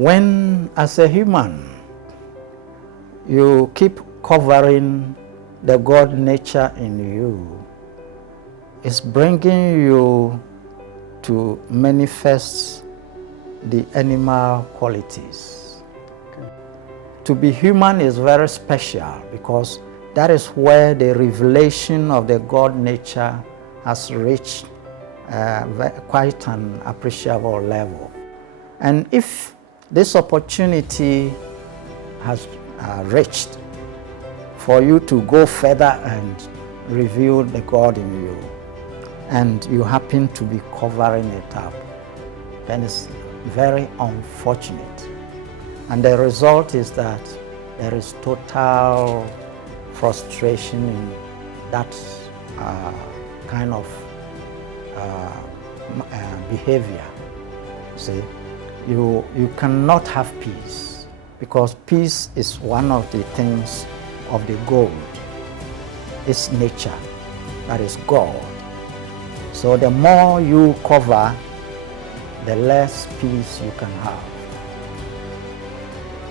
When, as a human, you keep covering the God nature in you, it's bringing you to manifest the animal qualities. Okay. To be human is very special because that is where the revelation of the God nature has reached quite an appreciable level. And if this opportunity has reached for you to go further and reveal the God in you, and you happen to be covering it up, then it's very unfortunate. And the result is that there is total frustration in that kind of behavior. See, you cannot have peace, because peace is one of the things of the gold. It's nature, that is God. So the more you cover, the less peace you can have.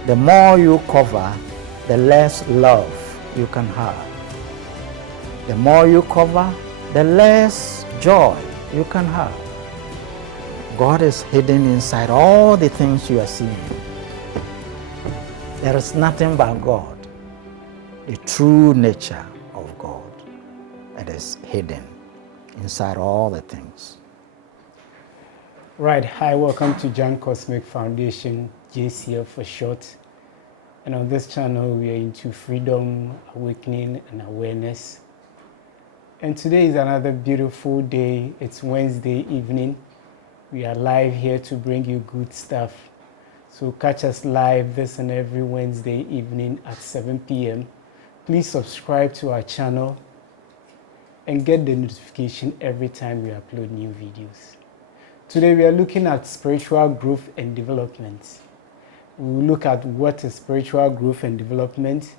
The more you cover, the less love you can have. The more you cover, the less joy you can have. God is hidden inside all the things you are seeing. There is nothing but God, the true nature of God, that is hidden inside all the things. Right. Hi, welcome to jancosmicfoundation, JCF for short. And on this channel, we are into freedom, awakening, and awareness. And today is another beautiful day. It's Wednesday evening. We are live here to bring you good stuff. So catch us live this and every Wednesday evening at 7 p.m. Please subscribe to our channel and get the notification every time we upload new videos. Today we are looking at spiritual growth and development. We will look at what is spiritual growth and development,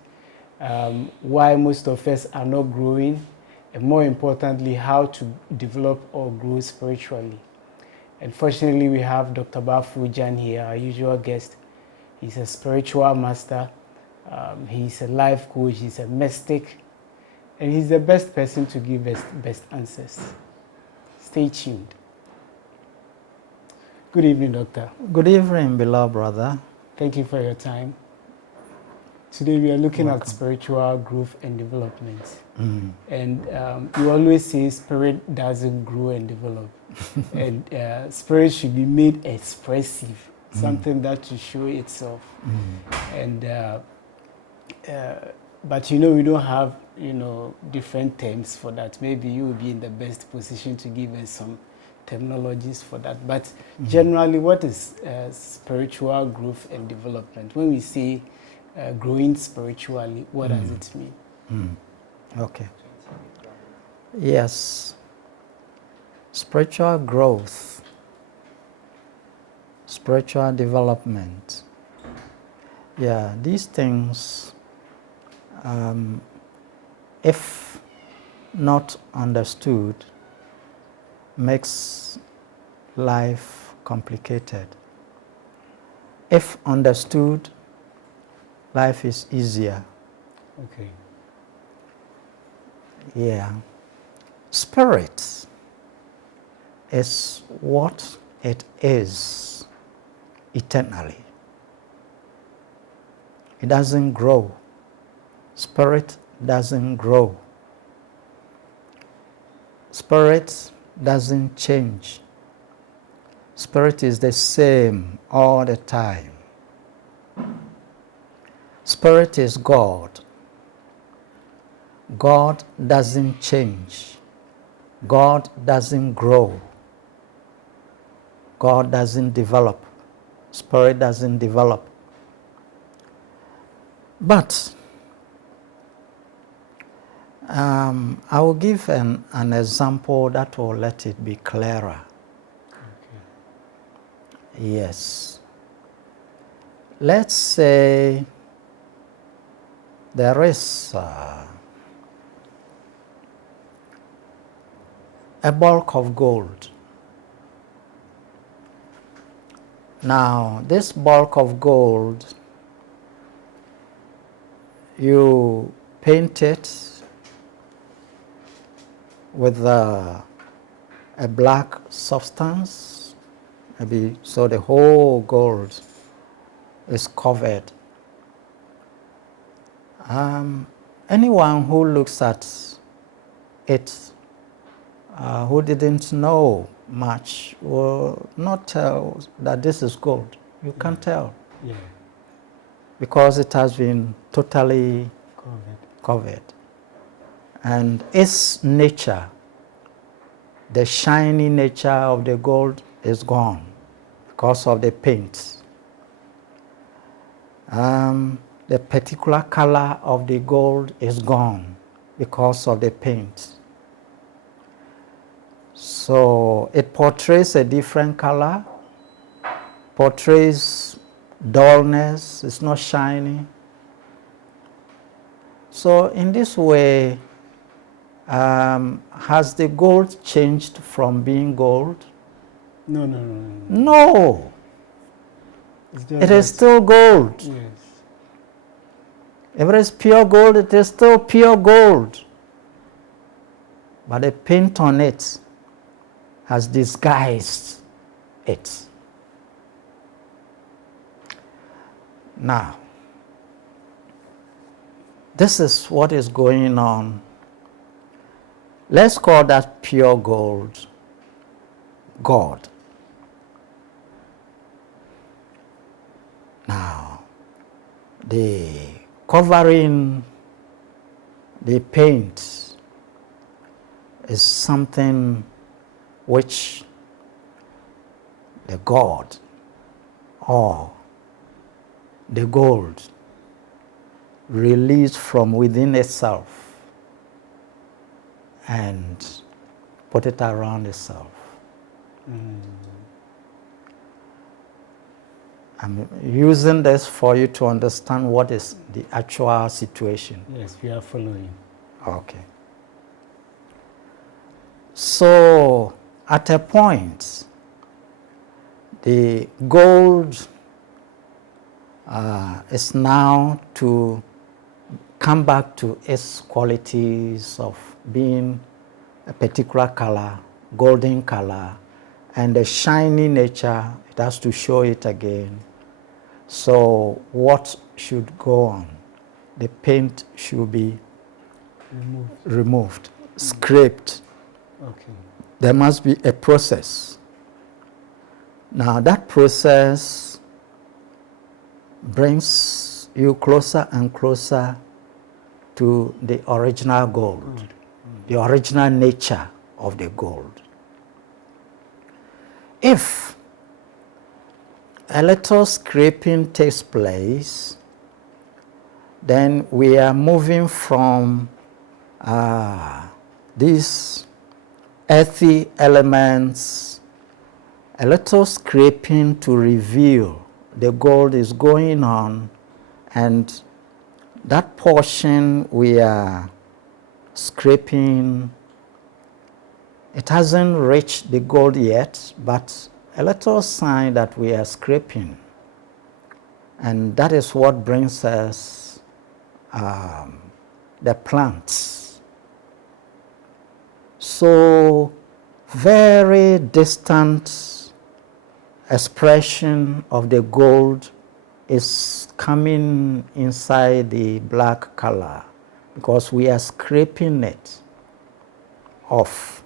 why most of us are not growing, and more importantly, how to develop or grow spiritually. And fortunately, we have Dr. Baffour Jan here, our usual guest. He's a spiritual master, he's a life coach, he's a mystic, and he's the best person to give us best answers. Stay tuned. Good evening, Doctor. Good evening, beloved brother. Thank you for your time. Today we are looking Welcome. at spiritual growth and development. And you always say spirit doesn't grow and develop. And spirit should be made expressive, something that to show itself. And but we don't have different terms for that. Maybe you will be in the best position to give us some terminologies for that. But generally, what is spiritual growth and development? When we say growing spiritually, what does it mean? Okay. Yes. Spiritual growth, spiritual development. Yeah, these things, if not understood, makes life complicated. If understood, life is easier. Okay. Yeah. Spirit is what it is eternally. It doesn't grow. Spirit doesn't grow. Spirit doesn't change. Spirit is the same all the time. Spirit is God. God doesn't change. God doesn't grow. God doesn't develop. Spirit doesn't develop. But I will give an example that will let it be clearer. Okay. Yes. Let's say there is a bulk of gold. Now, this bulk of gold, you paint it with a black substance, maybe, so the whole gold is covered. Anyone who looks at it, who didn't know much, will not tell that this is gold. You can't tell. Yeah. Because it has been totally covered. And its nature, the shiny nature of the gold, is gone because of the paint. The particular color of the gold is gone because of the paint. So it portrays a different color, portrays dullness, it's not shiny. So in this way, has the gold changed from being gold? No. No. It is still gold. Yes. If it is pure gold, it is still pure gold. But the paint on it has disguised it. Now, this is what is going on. Let's call that pure gold God. Now, the covering, the paint is something which the God or the gold released from within itself and put it around itself. I'm using this for you to understand what is the actual situation. Yes, we are following. Okay. So, at a point, the gold is now to come back to its qualities of being a particular color, golden color, and the shiny nature, it has to show it again. So what should go on? The paint should be removed, scraped. Okay. There must be a process. Now that process brings you closer and closer to the original gold, the original nature of the gold. If a little scraping takes place, then we are moving from these earthy elements, a little scraping to reveal the gold is going on, and that portion we are scraping, it hasn't reached the gold yet, but a little sign that we are scraping. And that is what brings us the plants. So, very distant expression of the gold is coming inside the black color because we are scraping it off.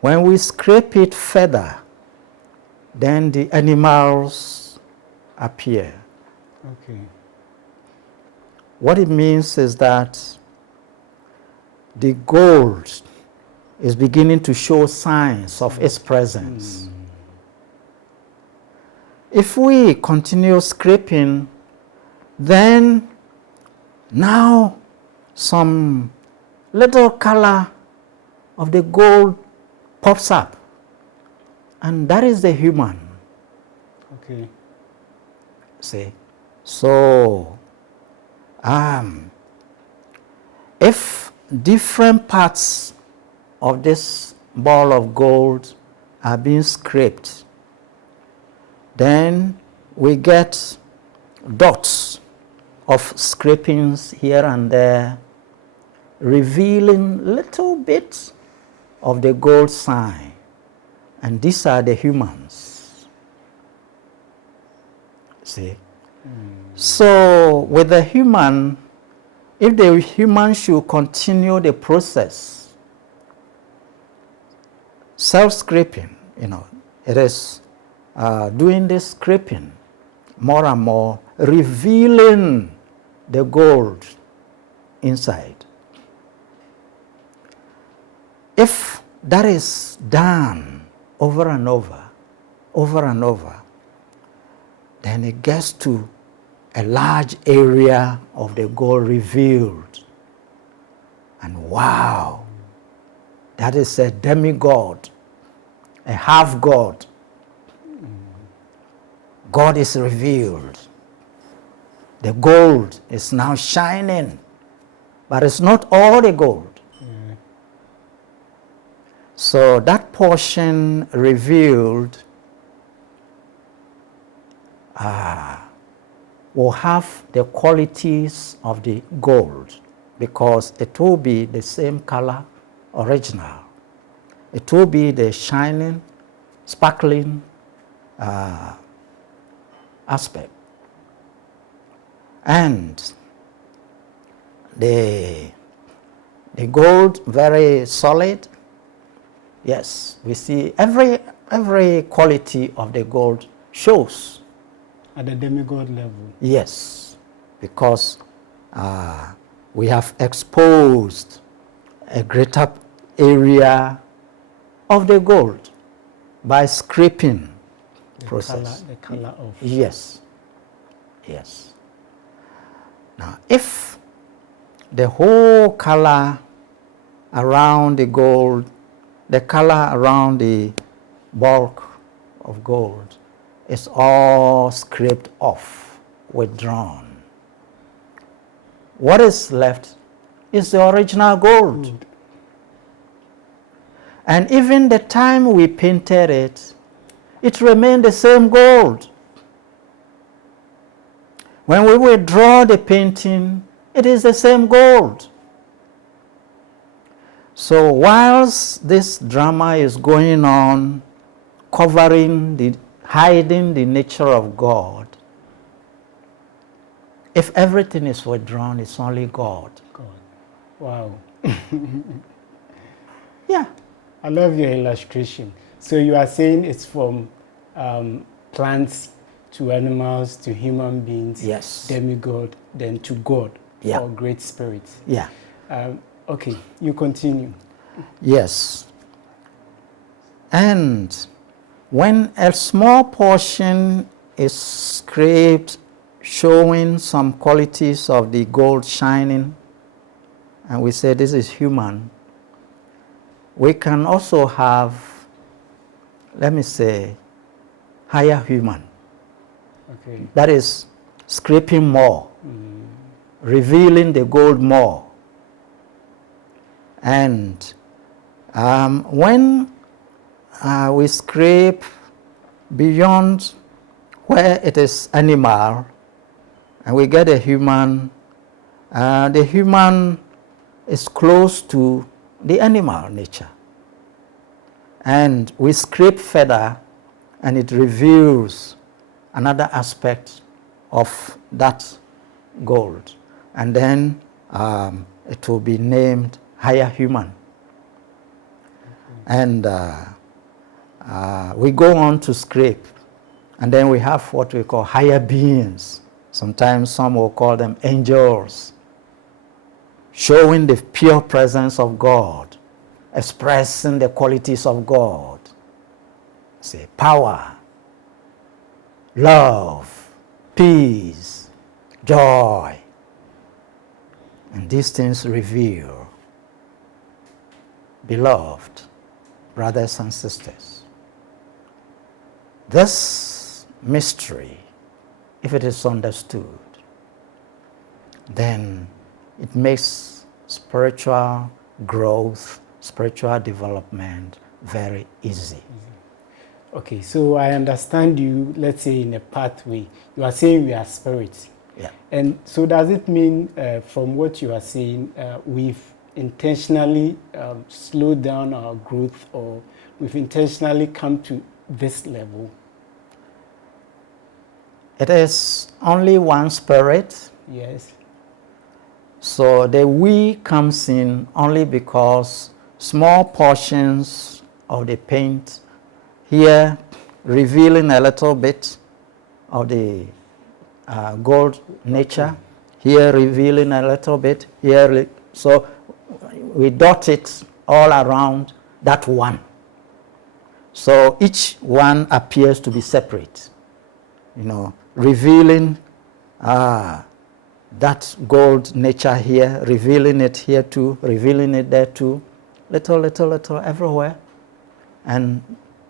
When we scrape it further, then the animals appear. Okay. What it means is that the gold is beginning to show signs of its presence. If we continue scraping, then now some little color of the gold pops up, and that is the human. Okay. See, so if different parts of this ball of gold are being scraped, Then we get dots of scrapings here and there, revealing little bits of the gold sign. And these are the humans. See? So with the human, if the human should continue the process, self-scraping, it is doing this scraping more and more, revealing the gold inside. If that is done over and over, then it gets to a large area of the gold revealed. And wow, that is a demigod, a half-god. God is revealed. The gold is now shining, but it's not all the gold. So that portion revealed will have the qualities of the gold, because it will be the same color, original. It will be the shining, sparkling aspect. And the gold, very solid. Yes, we see every quality of the gold shows. At the demigod level? Yes, because we have exposed a greater area of the gold by scraping process. The color of... Yes, yes. Now, if the whole color around the gold, the color around the bulk of gold is all scraped off, withdrawn, what is left is the original gold. And even the time we painted it, it remained the same gold. When we withdraw the painting, it is the same gold. So whilst this drama is going on, hiding the nature of God, if everything is withdrawn, it's only God. God. Wow. Yeah. I love your illustration. So you are saying it's from plants to animals to human beings, Yes. demigod, then to God, Yeah. or great spirit. Yeah. Okay, you continue. Yes. And when a small portion is scraped, showing some qualities of the gold shining, and we say this is human, we can also have, let me say, higher human. Okay. That is scraping more, revealing the gold more. And when we scrape beyond where it is animal, and we get a human, the human is close to the animal nature. And we scrape further, and it reveals another aspect of that gold. And then it will be named higher human. And we go on to scrape, and then we have what we call higher beings. Sometimes some will call them angels, showing the pure presence of God, expressing the qualities of God. Say power, love, peace, joy. And these things reveal. Beloved brothers and sisters, this mystery, if it is understood, then it makes spiritual growth, spiritual development very easy. Okay, so I understand you, let's say in a pathway, you are saying we are spirits. Yeah. And so does it mean, from what you are saying, we've intentionally slowed down our growth, or we've intentionally come to this level? It is only one spirit. Yes. So the we comes in only because small portions of the paint here revealing a little bit of the gold nature, here revealing a little bit, here, so we dot it all around that one. So each one appears to be separate, you know, revealing that gold nature here, revealing it here too, revealing it there too, little, little, little, everywhere. And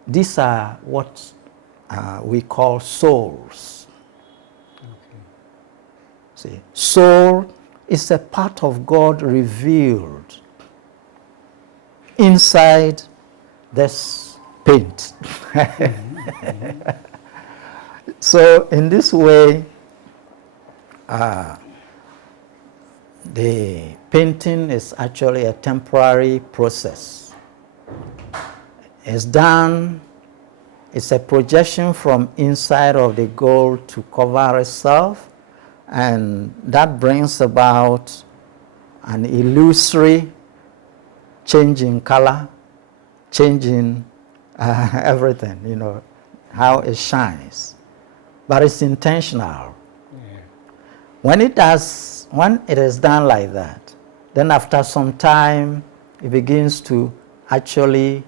these are what we call souls. Okay. See, soul is a part of God revealed inside this paint. So in this way, the painting is actually a temporary process. It's done, it's a projection from inside of the gold to cover itself, and that brings about an illusory change in color, change in everything, you know, how it shines. But it's intentional. Yeah. When it is done like that, then after some time, it begins to actually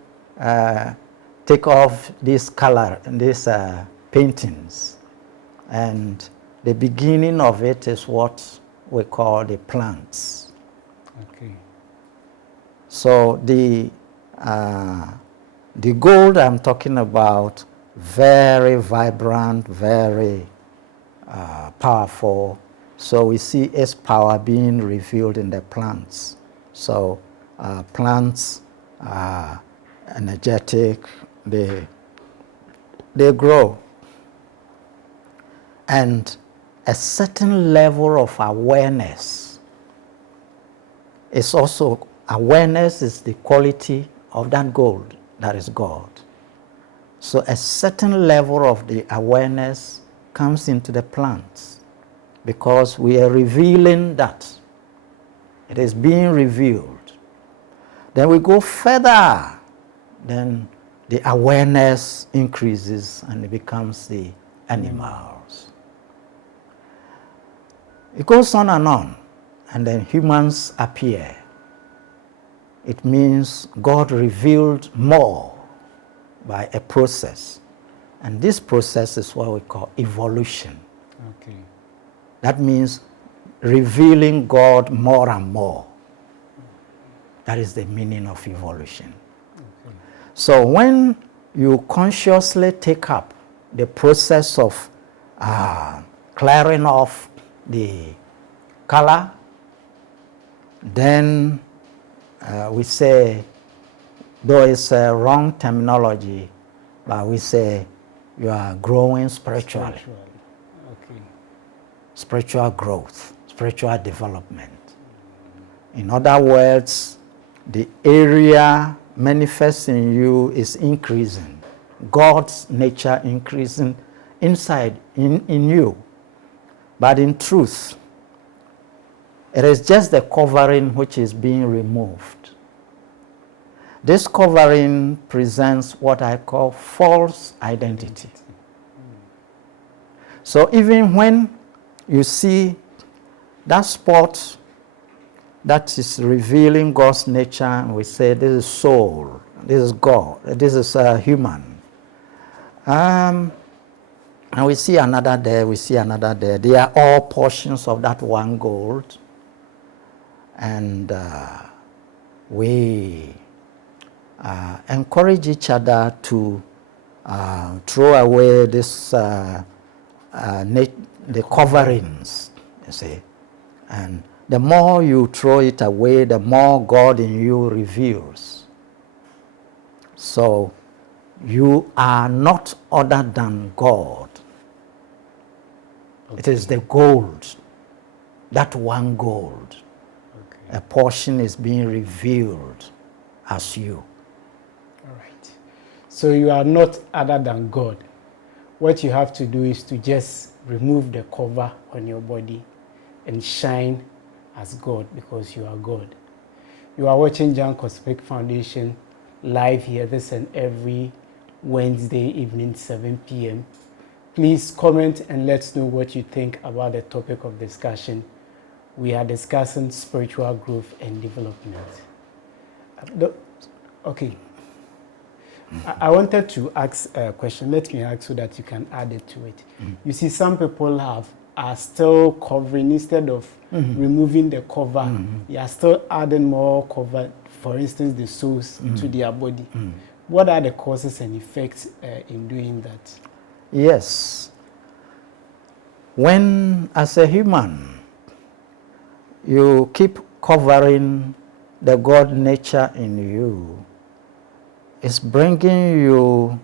take off this color and these paintings. And the beginning of it is what we call the plants. Okay. So the gold I'm talking about, very vibrant, very powerful. So we see its power being revealed in the plants. So plants are energetic, they grow. And a certain level of awareness is also, awareness is the quality of that gold that is God. So a certain level of the awareness comes into the plants because we are revealing that. It is being revealed. Then we go further, then the awareness increases and it becomes the animals. It goes on, and then humans appear. It means God revealed more by a process. And this process is what we call evolution. Okay. That means revealing God more and more. That is the meaning of evolution. Okay. So when you consciously take up the process of clearing off the color, then we say, though it's a wrong terminology, but we say you are growing spiritually. Okay. Spiritual growth, spiritual development. In other words, the area manifest in you is increasing. God's nature increasing inside, in you. But in truth, it is just the covering which is being removed. This covering presents what I call false identity. So even when you see that spot that is revealing God's nature, and we say this is soul, this is God, this is human. And we see another there, we see another there. They are all portions of that one gold. And we encourage each other to throw away this, the coverings, you see. And the more you throw it away, the more God in you reveals. So You are not other than God. Okay. It is the gold, that one gold. Okay. A portion is being revealed as you. All right. So you are not other than God. What you have to do is to just remove the cover on your body and shine as God, because you are God. You are watching Jan Cosmic Foundation live here this and every Wednesday evening, 7 p.m. Please comment and let us know what you think about the topic of discussion. We are discussing spiritual growth and development. Okay. I wanted to ask a question. Let me ask so that you can add it to it. You see, some people are still covering instead of removing the cover. They are still adding more cover, for instance, the soles to their body. What are the causes and effects in doing that? Yes. When, as a human, you keep covering the God nature in you, it's bringing you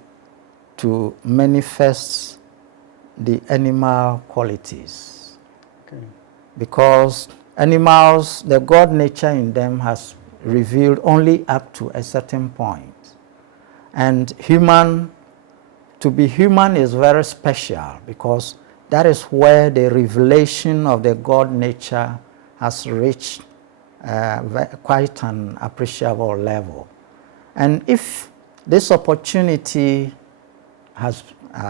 to manifest the animal qualities. Okay. Because animals, the God nature in them has revealed only up to a certain point. And to be human is very special, because that is where the revelation of the God nature has reached quite an appreciable level. And if this opportunity has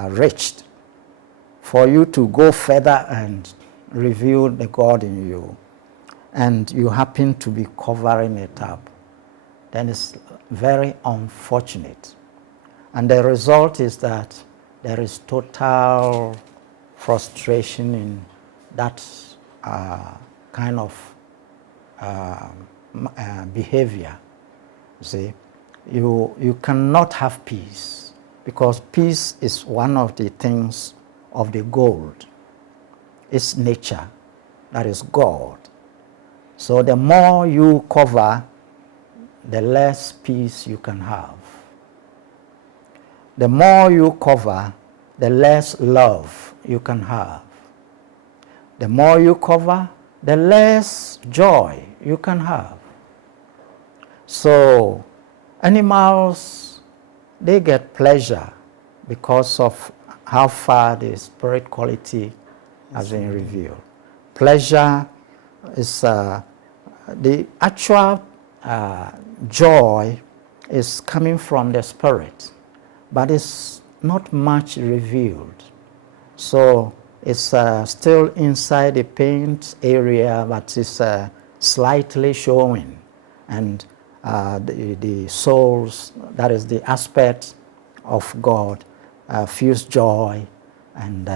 reached for you to go further and reveal the God in you, and you happen to be covering it up, then it's very unfortunate. And the result is that there is total frustration in that kind of behavior. See, you cannot have peace, because peace is one of the things of the gold. It's nature, that is God. So the more you cover, the less peace you can have. The more you cover, the less love you can have. The more you cover, the less joy you can have. So animals, they get pleasure because of how far the spirit quality has been revealed. Pleasure is the actual joy is coming from the spirit, but it's not much revealed. So it's still inside the paint area, but it's slightly showing. And the souls, that is the aspect of God, feels joy and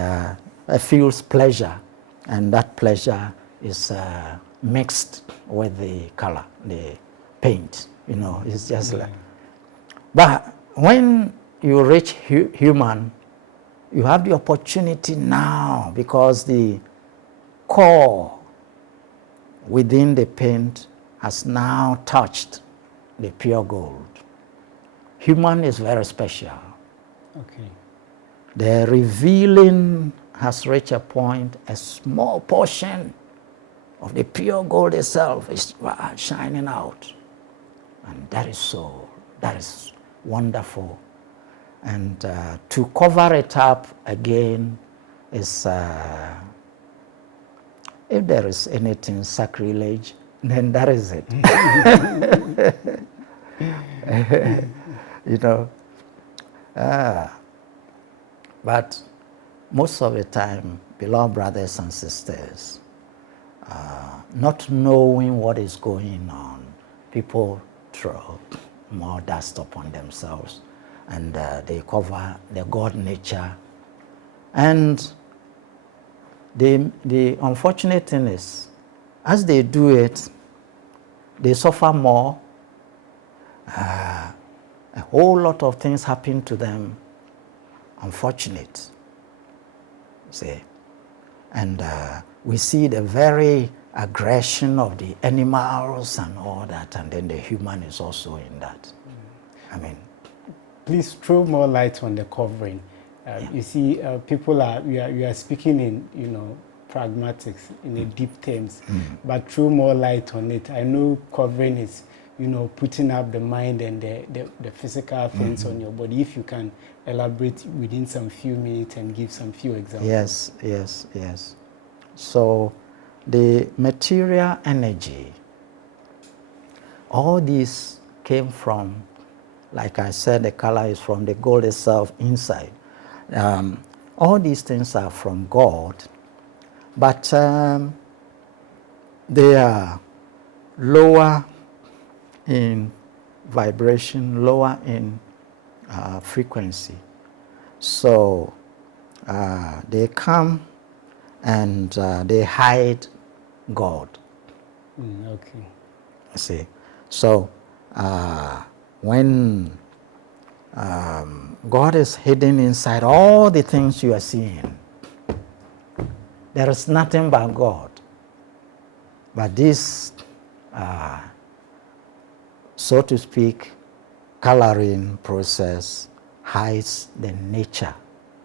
feels pleasure. And that pleasure is mixed with the color, the paint. It's just like. But when you reach human, you have the opportunity now, because the core within the paint has now touched the pure gold. Human is very special. Okay. The revealing has reached a point, a small portion of the pure gold itself is shining out. And that is wonderful. And to cover it up again is, if there is anything sacrilege, then that is it. But most of the time, beloved brothers and sisters, not knowing what is going on, people throw more dust upon themselves, and they cover the God nature. And the unfortunate thing is, as they do it, they suffer more. A whole lot of things happen to them. Unfortunate, see. And we see the very aggression of the animals and all that, and then the human is also in that. I mean, please throw more light on the covering. You see, people we are speaking in, pragmatics, in a deep terms, but throw more light on it. I know covering is, putting up the mind and the physical things on your body. If you can elaborate within some few minutes and give some few examples. Yes. So the material energy, all these came from, like I said, the color is from the gold itself inside. All these things are from God, but they are lower in vibration, lower in frequency. So they come and they hide God. Okay. See, so when God is hidden inside all the things you are seeing, there is nothing but God. But this, so to speak, coloring process hides the nature,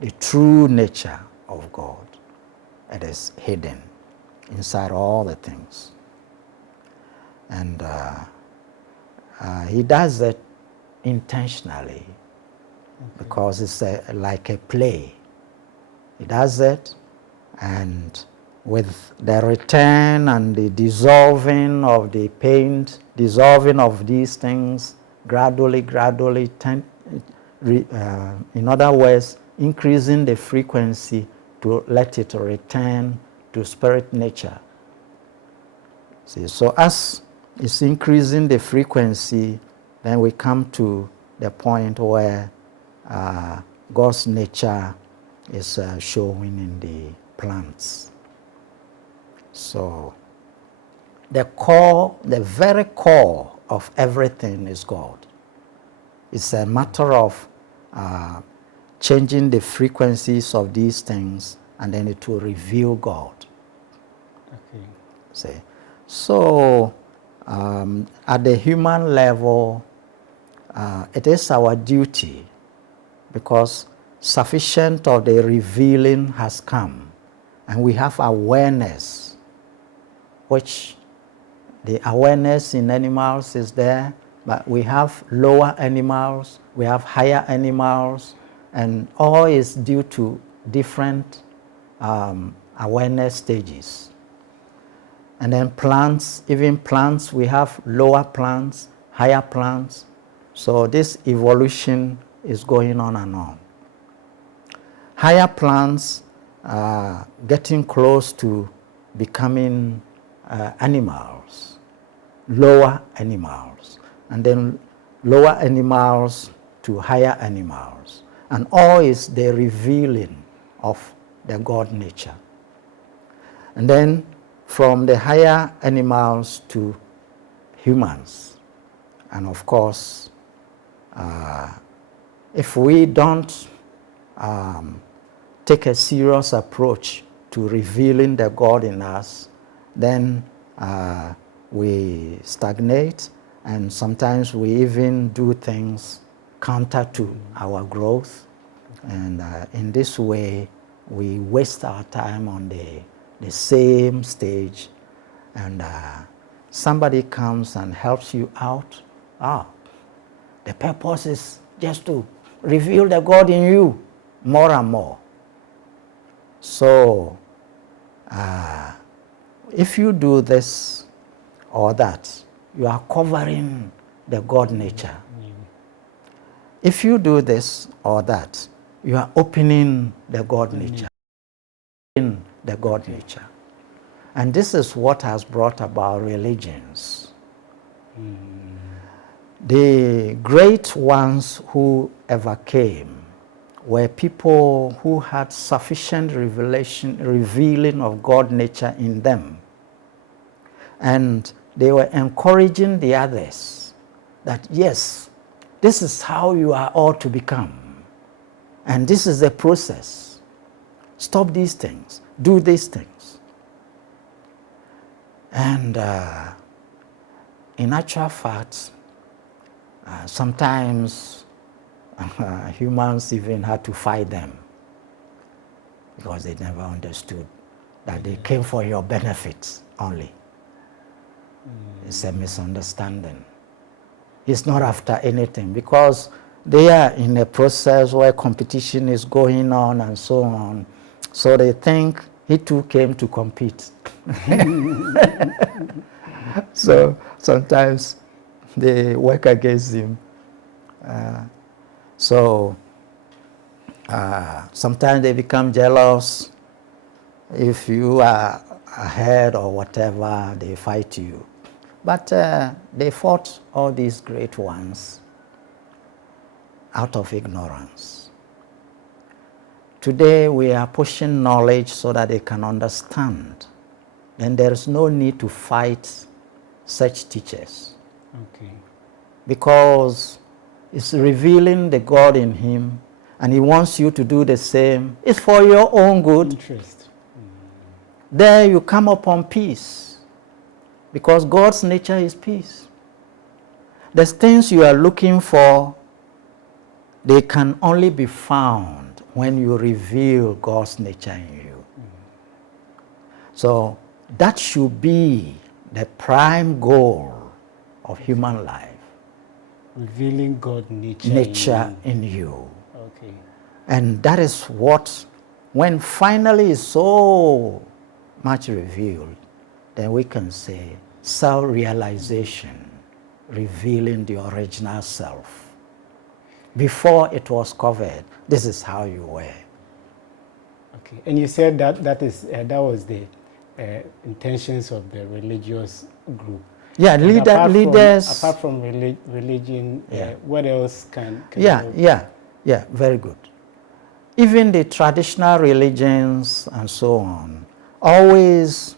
the true nature of God. It is hidden inside all the things. And he does it intentionally because it's like a play. He does it, and with the return and the dissolving of the paint, dissolving of these things gradually, in other words, increasing the frequency to let it return to spirit nature. See, so as it's increasing the frequency, then we come to the point where God's nature is showing in the plants. So the core, the very core of everything is God. It's a matter of changing the frequencies of these things, and then it will reveal God. Okay. See? So at the human level, it is our duty, because sufficient of the revealing has come, and we have awareness, which the awareness in animals is there, but we have lower animals, we have higher animals, and all is due to different awareness stages. And then plants, even plants, we have lower plants, higher plants. So this evolution is going on and on. Higher plants are getting close to becoming animals, lower animals, and then lower animals to higher animals. And all is the revealing of the God nature. And then from the higher animals to humans. And of course, if we don't take a serious approach to revealing the God in us, then we stagnate, and sometimes we even do things counter to our growth. And in this way, we waste our time on the same stage, and somebody comes and helps you out. The purpose is just to reveal the God in you more and more. So if you do this or that, you are covering the God nature. If you do this or that, you are opening the God nature. In the God nature. And this is what has brought about religions. The great ones who ever came were people who had sufficient revealing of God nature in them. And they were encouraging the others that, yes, this is how you are all to become. And this is the process. Stop these things. Do these things. And in actual fact, sometimes humans even had to fight them because they never understood that they came for your benefits only. It's a misunderstanding. It's not after anything because they are in a process where competition is going on and so on. So they think he too came to compete. So sometimes they work against him. Sometimes they become jealous. If you are ahead or whatever, they fight you. But they fought all these great ones out of ignorance. Today we are pushing knowledge so that they can understand. Then there is no need to fight such teachers. Okay. Because it's revealing the God in him, and he wants you to do the same. It's for your own good. Interest. There you come upon peace, because God's nature is peace. The things you are looking for, they can only be found when you reveal God's nature in you. So that should be the prime goal of human life. Revealing God's nature in you. Okay. And that is what, when finally is so much revealed, then we can say self-realization, revealing the original self. Before it was covered, this is how you were. Okay. And you said that that was the intentions of the religious group. Yeah, leaders. Apart from religion, what else can Yeah, very good. Even the traditional religions and so on, always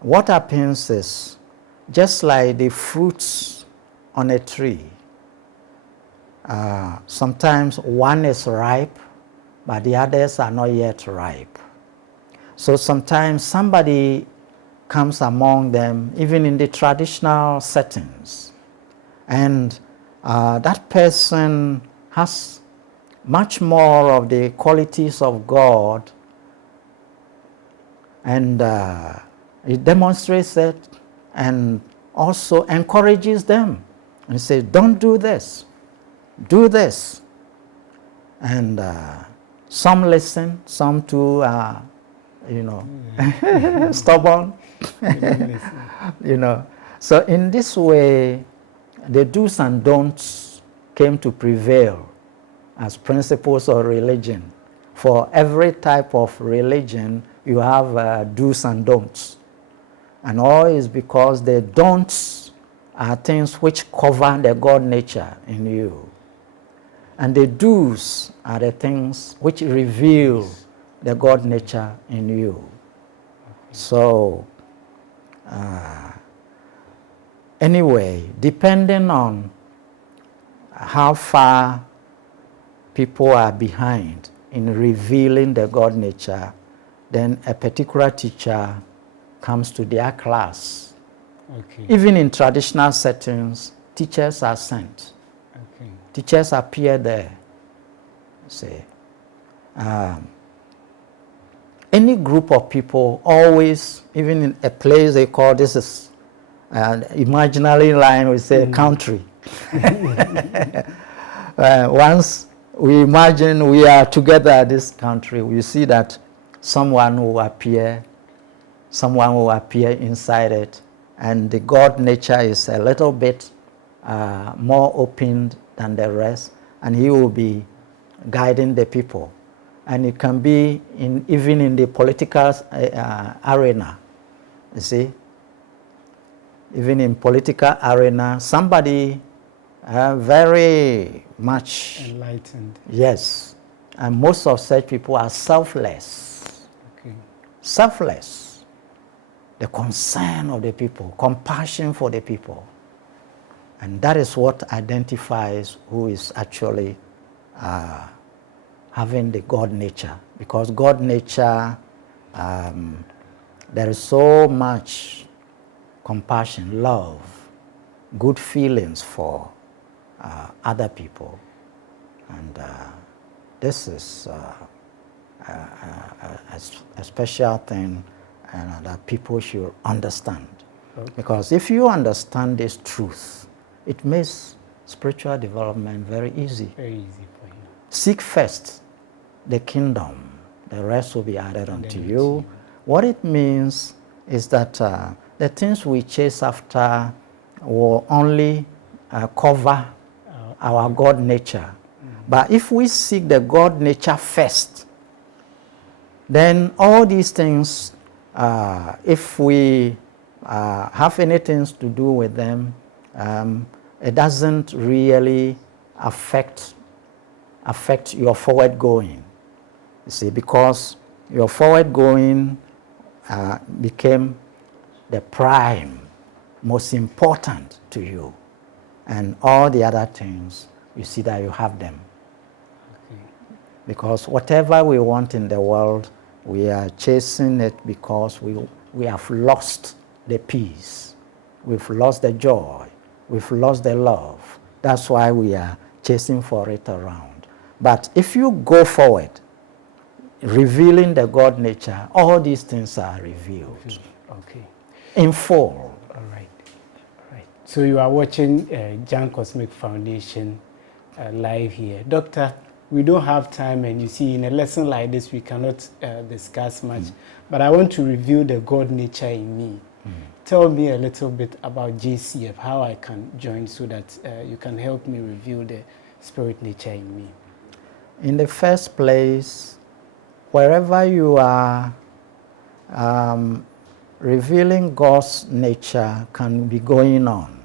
what happens is, just like the fruits on a tree, sometimes one is ripe, but the others are not yet ripe. So sometimes somebody comes among them, even in the traditional settings, and that person has much more of the qualities of God, and he demonstrates it and also encourages them and says, don't do this, do this. And some listen, some too are, stubborn. So in this way, the do's and don'ts came to prevail as principles of religion. For every type of religion, you have do's and don'ts. And all is because the don'ts are things which cover the God nature in you. And the do's are the things which reveal the God nature in you. So, anyway, depending on how far people are behind in revealing the God nature, then a particular teacher comes to their class. Okay. Even in traditional settings, teachers are sent. Okay. Teachers appear there. Say, any group of people always, even in a place they call, this is an imaginary line, we say country. Once we imagine we are together at this country, we see that someone will appear inside it, and the God nature is a little bit more open than the rest, and he will be guiding the people. And it can be even in the political arena, you see. Even in political arena, somebody very much enlightened. Yes, and most of such people are selfless. Okay. Selfless. The concern of the people, compassion for the people. And that is what identifies who is actually having the God nature. Because God nature, there is so much compassion, love, good feelings for other people. And this is a special thing that people should understand. Okay. Because if you understand this truth, it makes spiritual development very easy. Very easy for you. Seek first the kingdom, the rest will be added unto you. What it means is that the things we chase after will only cover our God nature. But if we seek the God nature first, then all these things, if we have anything to do with them, it doesn't really affect your forward going. You see, because your forward going became the prime, most important to you. And all the other things, you see that you have them. Okay. Because whatever we want in the world, we are chasing it because we have lost the peace. We've lost the joy. We've lost the love. That's why we are chasing for it around. But if you go forward, revealing the God nature, all these things are revealed. Okay. In full. All right. All right. So you are watching Jan Cosmic Foundation live here. Doctor, we don't have time, and you see, in a lesson like this, we cannot discuss much. But I want to reveal the God nature in me. Tell me a little bit about JCF, how I can join so that you can help me reveal the spirit nature in me. In the first place, wherever you are, revealing God's nature can be going on.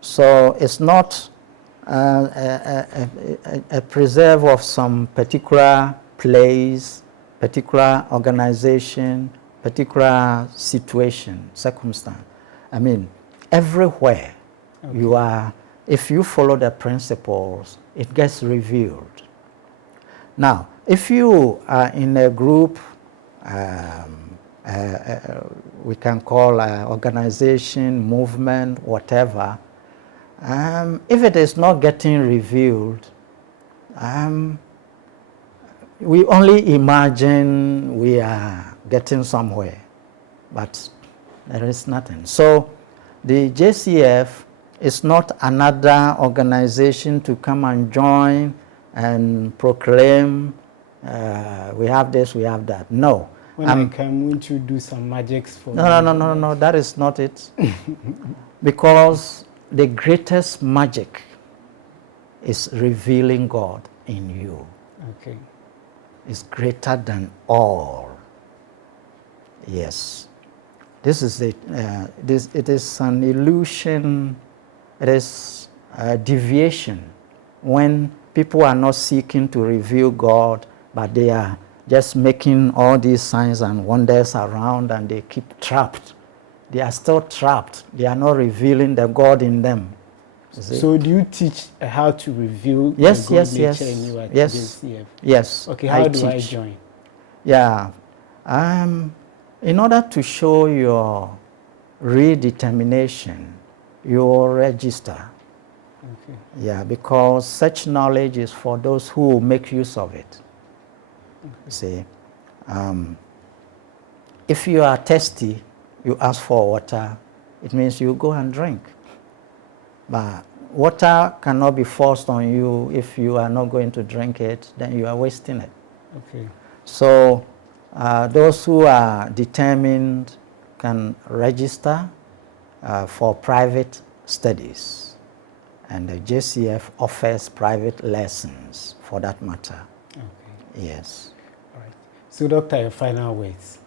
So it's not a preserve of some particular place, particular organization, particular situation, circumstance. I mean, everywhere you are, if you follow the principles, it gets revealed. Now, if you are in a group, we can call organization, movement, whatever, if it is not getting revealed, we only imagine we are getting somewhere, but there is nothing. So the JCF is not another organization to come and join and proclaim, we have this, we have that. No. When I come, won't you do some magics for me? No, that is not it. Because the greatest magic is revealing God in you. Okay. It's greater than all. Yes. This is it. It is an illusion. It is a deviation when people are not seeking to reveal God, but they are just making all these signs and wonders around, and they keep trapped. They are still trapped. They are not revealing the God in them. So do you teach how to reveal the God nature in you at JCF? Yes. Okay, how do I join? Yeah. In order to show your redetermination, you will register. Okay. Yeah, because such knowledge is for those who make use of it. Okay. See, if you are thirsty, you ask for water, it means you go and drink. But water cannot be forced on you. If you are not going to drink it, then you are wasting it. Okay. So those who are determined can register for private studies. And the JCF offers private lessons for that matter. Okay. Yes. All right. So, Doctor, your final words.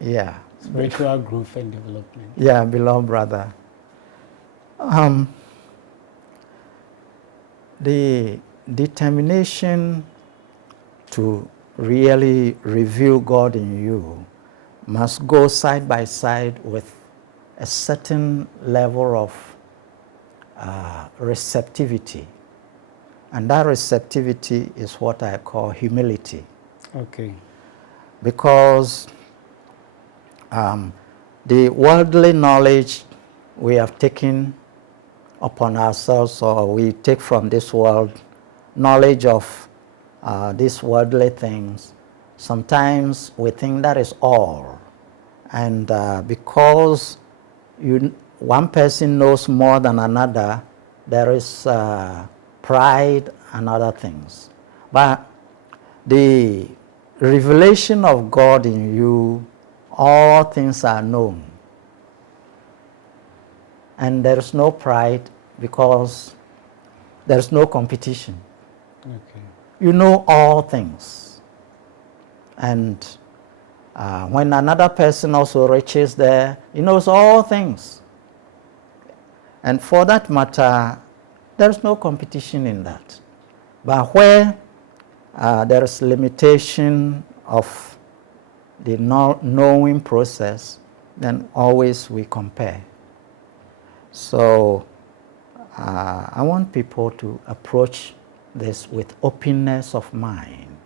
Yeah. Spiritual growth and development. Yeah, beloved brother. The determination to really reveal God in you must go side by side with a certain level of receptivity. And that receptivity is what I call humility. Okay. Because the worldly knowledge we have taken upon ourselves, or we take from this world, knowledge of these worldly things, sometimes we think that is all. And because one person knows more than another, there is pride and other things. But the revelation of God in you, all things are known. And there is no pride because there is no competition. Okay. You know all things. And when another person also reaches there, he knows all things. And for that matter, there is no competition in that. But where there is limitation of the knowing process, then always we compare. So I want people to approach this with openness of mind,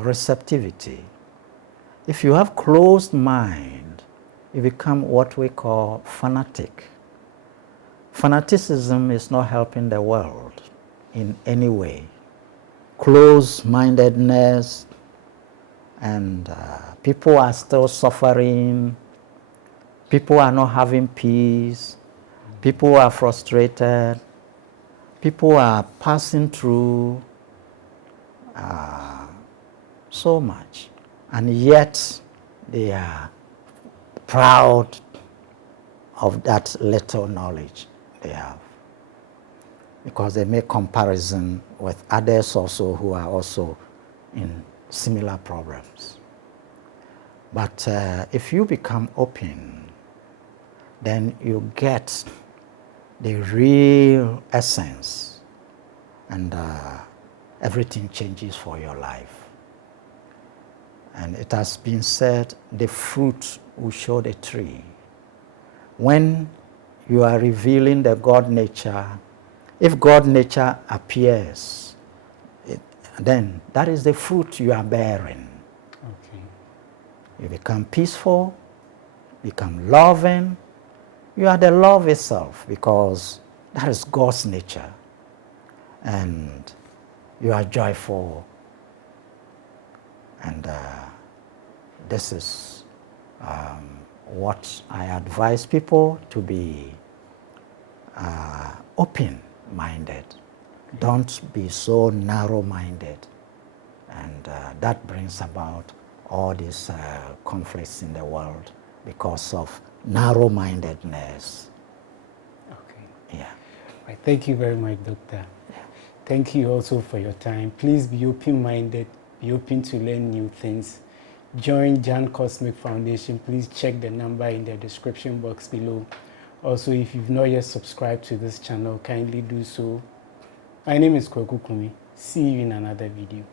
receptivity. If you have closed mind, you become what we call fanatic. Fanaticism is not helping the world in any way. Closed-mindedness, and people are still suffering, people are not having peace, people are frustrated, people are passing through so much, and yet they are proud of that little knowledge they have, because they make comparison with others also who are also in similar problems. But if you become open, then you get the real essence, and everything changes for your life. And it has been said, the fruit will show the tree. When you are revealing the God nature, if God nature appears, then that is the fruit you are bearing. Okay. You become peaceful, become loving. You are the love itself, because that is God's nature. And you are joyful. And this is what I advise people to be open-minded. Don't be so narrow-minded. And that brings about all these conflicts in the world because of narrow-mindedness. Okay. Yeah. Right. Thank you very much, Doctor. Yeah. Thank you also for your time. Please be open-minded, be open to learn new things. Join Jan Cosmic Foundation. Please check the number in the description box below. Also, if you've not yet subscribed to this channel, kindly do so. My name is Kwaku Kumi. See you in another video.